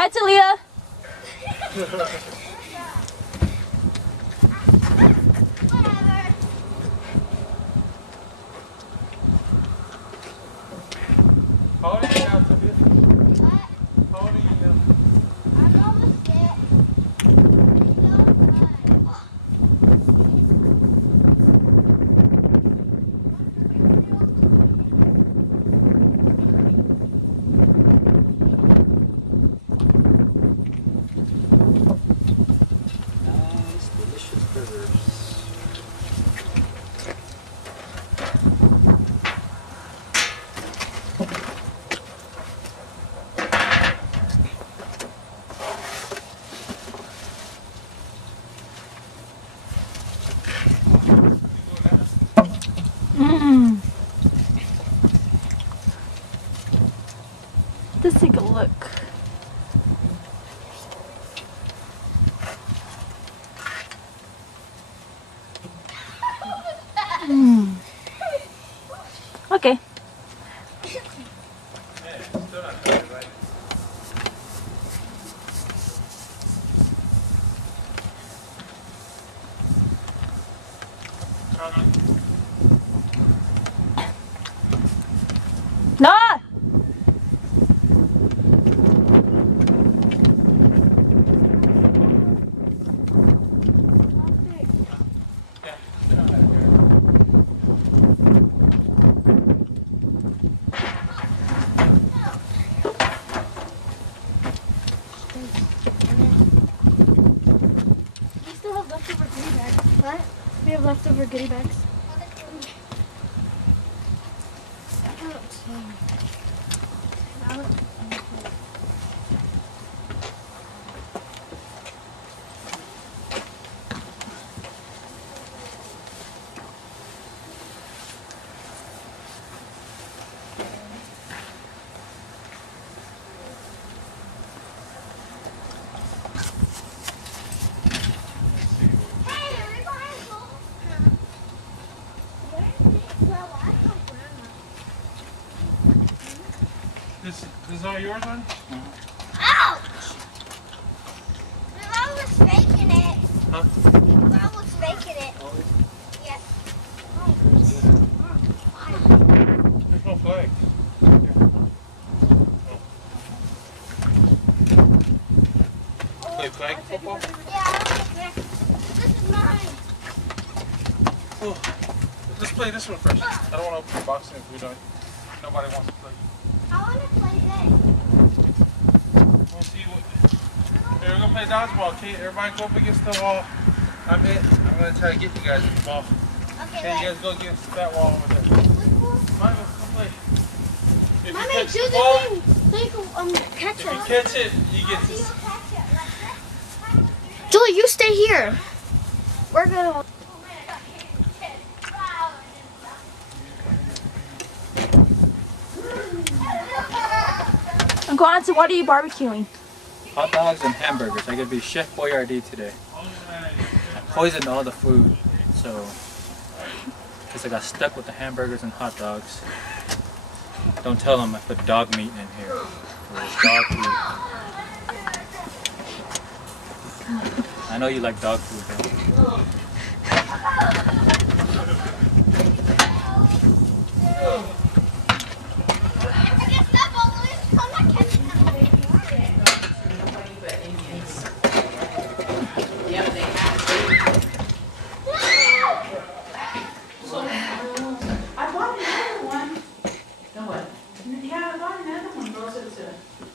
Hi, Talia. How old are you now, Talia? What? How old are you now? I'm almost there. Nice, delicious burgers. Let's take a look. Okay. No! We still have leftover goodie bags. What? We have leftover goodie bags. This is all yours, man? Ouch! My mom was faking it. Huh? My mom was faking it. Yes. There's no flag. Play flag football? Yeah, this is mine. Oh, let's play this one first. I don't want to open the box if we don't. Nobody wants to play. I want to play this. We'll see what. Here, we're gonna play dodgeball. Okay, everybody go up against the wall. I'm it. I'm gonna try to get you guys with the ball. Okay, Okay, you guys go against that wall over there. Mine, let's go play. If you Mommy, catch do the the ball, thing. Catch if you it. catch it, you get How do you this. catch it? Like this? Julie, you stay here. We're gonna. Uncle Anson, what are you barbecuing? Hot dogs and hamburgers. I could be Chef Boyardee today. I poisoned all the food, so because I got stuck with the hamburgers and hot dogs. Don't tell them I put dog meat in here. There's dog food. I know you like dog food, though.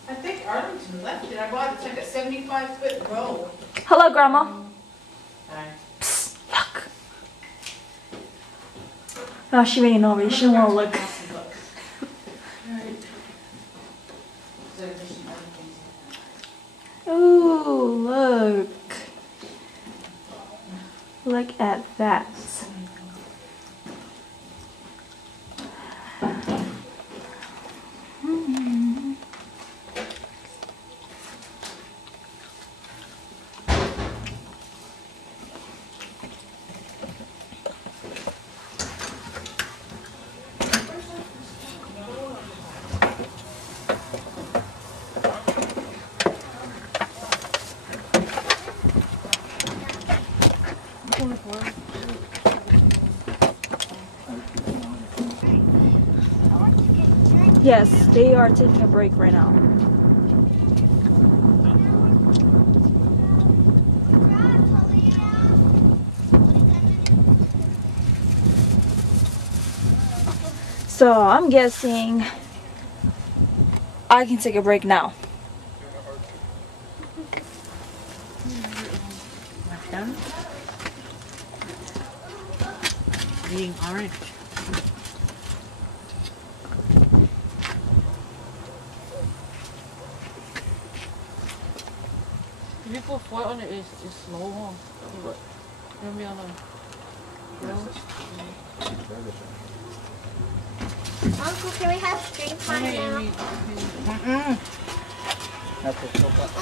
I think Arlington left it. I bought it's like a 75-foot roll. Hello, Grandma. Hi. Psst, look. Oh, she ain't over. She don't want to look. Ooh, look. Look at that. Yes, they are taking a break right now. So I'm guessing I can take a break now. Being orange. If you put foil on it, it's slow, huh? It'll be on Uncle, can we have string time now?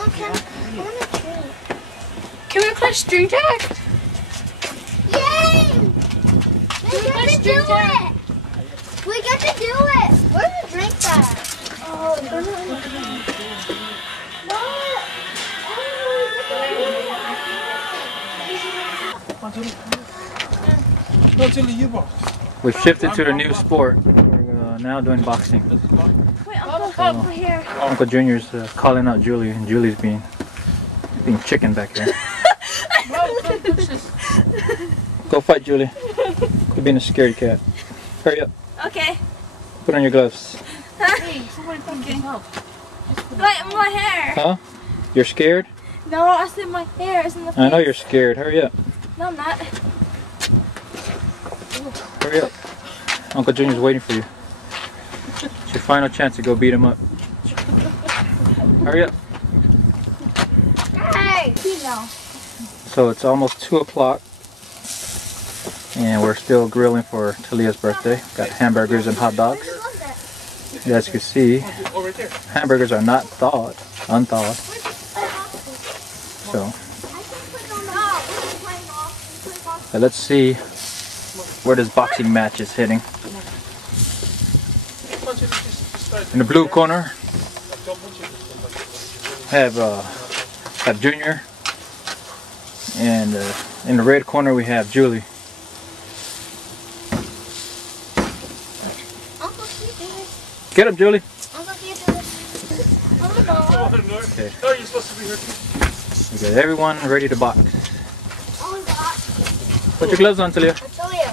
Okay, I want a drink. Can we play string tag? Yay! We get to do it! We get to do it! Where's the drink at? Oh, Go to the U-box. We've shifted to the new sport. We're now doing boxing. Wait, Uncle, come here. Uncle Junior's calling out Julie, and Julie's being chicken back here. Go fight, Julie. You're being a scaredy cat. Hurry up. Okay. Put on your gloves. Hey, somebody fucking help. Wait, my hair. Huh? You're scared? No, I said my hair is in the face. I know you're scared. Hurry up. No, I'm not. Hurry up. Uncle Junior's waiting for you. It's your final chance to go beat him up. Hurry up. Hey! No. So it's almost 2 o'clock. And we're still grilling for Talia's birthday. Got hamburgers and hot dogs. As you can see, Oh, right there. hamburgers are not thawed, unthawed. So, let's see where this boxing match is heading. In the blue corner, have Junior, and in the red corner we have Julie. Uncle, can you do this? Get up, Julie. Uncle, can you do this? Okay. Oh, you're supposed to be here too. We got everyone ready to box. Oh my God. Put your gloves on, Talia. I tell you.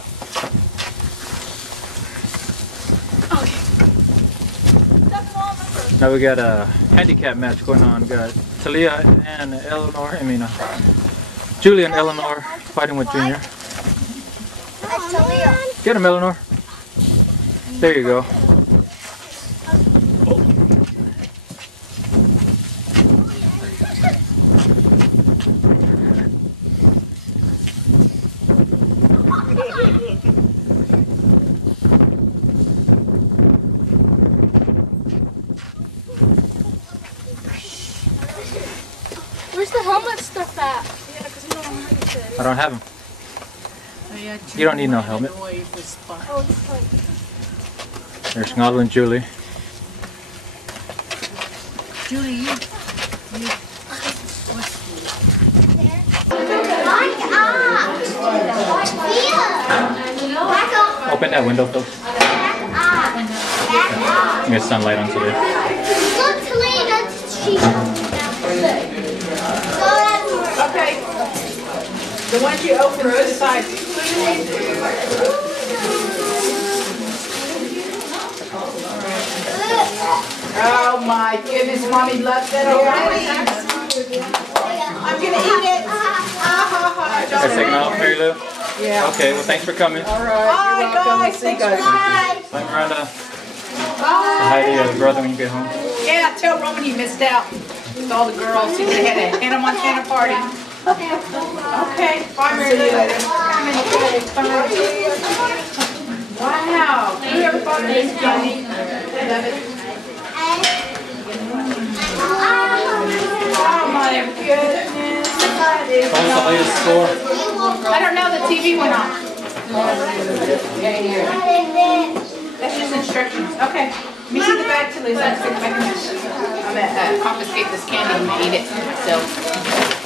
Now we got a handicap match going on. We got Talia and Julie and Eleanor fighting with Junior. I tell you. Get him, Eleanor. There you go. Where's the helmet stuff at? I don't have him. You don't need no helmet. Oh, it's like... There's Ngalu and Julie. Julie, you. Open that window, folks. Get sunlight on today. Look, Talia, she's... Okay. The ones you open to the side. Oh my goodness, Mommy left it already. I'm gonna eat it. Guys taking off, Mary Lou? Yeah. Okay, well thanks for coming. Bye guys. Thanks for coming. Bye, Miranda. Say hi to your brother when you get home. Yeah, tell Roman he missed out with all the girls. He had a Hannah Montana party. Okay, bye Mary Lou. Wow. You ever thought of this, Johnny? I love it. Oh my goodness. That is What was the latest score? I don't know, the TV went off. That's just instructions. Okay. Let me see the bag till I'm gonna confiscate this candy and eat it myself.